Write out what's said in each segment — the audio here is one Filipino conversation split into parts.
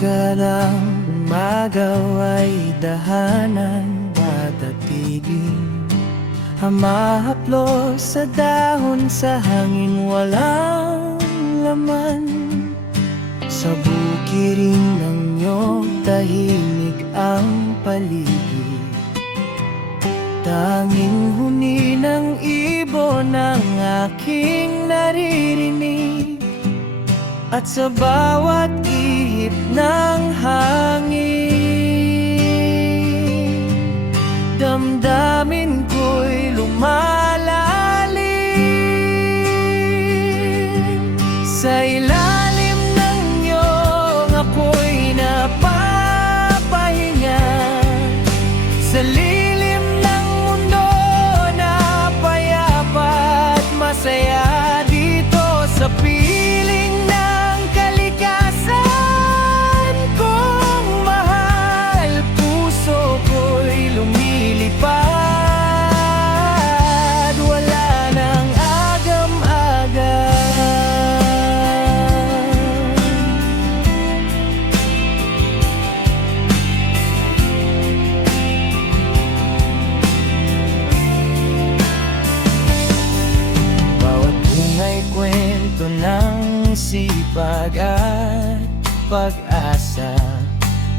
ka ng umagawa'y dahanan dadatigin, humahaplos sa dahon sa hangin walang laman. Sa bukirin ng iyong tahimik ang paligid, tanging huni ng ibon ang aking naririnig. At sa bawat ihip ng hangin, damdamin ko'y lumalalim. Sa ilalim ng iyong apoy napapahinga, sa lilim ng mundo na payapa at masaya, dito sa piling ng kalikasan kong mahal, puso ko'y lumilipad, wala nang agam-agam. Bawat bunga'y kwento ng sipag at pag-asa,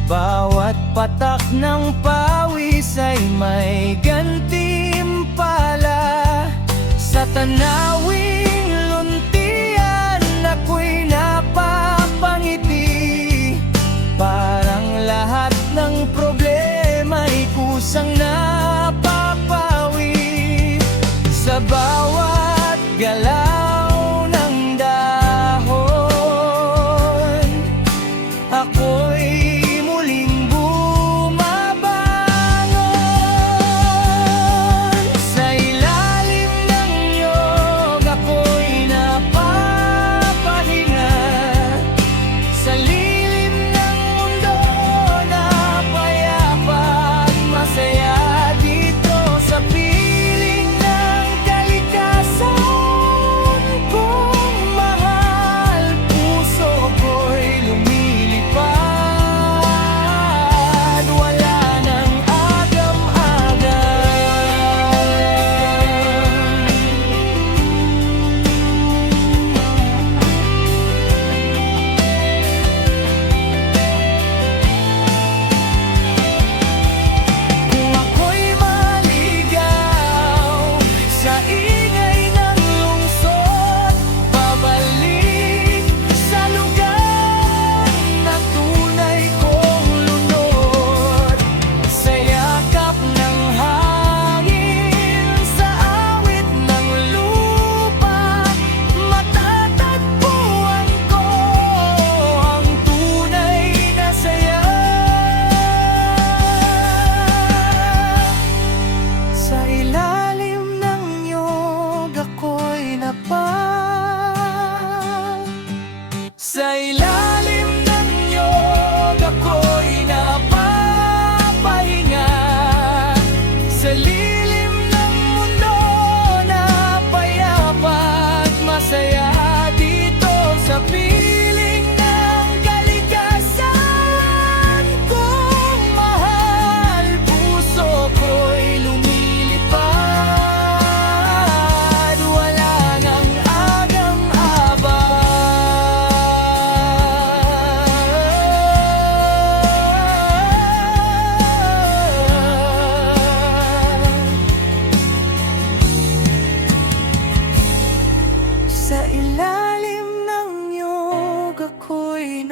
bawat patak ng pawis ay may gantimpala. Sa tanawing luntian ako'y napapangiti, parang lahat ng problema'y kusang napapawi. Sa bawat galaw ng dahon, ako'y muling bumabangon. Sa ilalim ng iyong ako'y napapahinga, sa lilim ng mundo na payapa at masaya, dito sa piling ng kalikasan kong mahal, puso ko'y lumilipad, wala nang agam-agam. Kung ako'y maligaw sa ingay ng lungsod, babalik sa lugar na tunay kong lunod. Sa yakap ng hangin, sa awit ng lupa, matatagpuan ko ang tunay na saya. Sa ilalim ng niyog ako'y sa ilalim ng niyog ako'y napapahinga, sa lilim ng mundo na payapa at masaya, dito sa piling ng kalikasan kong mahal, puso ko'y lumilipad, wala nang agam-abang. Sa ilalim ng niyog ako'y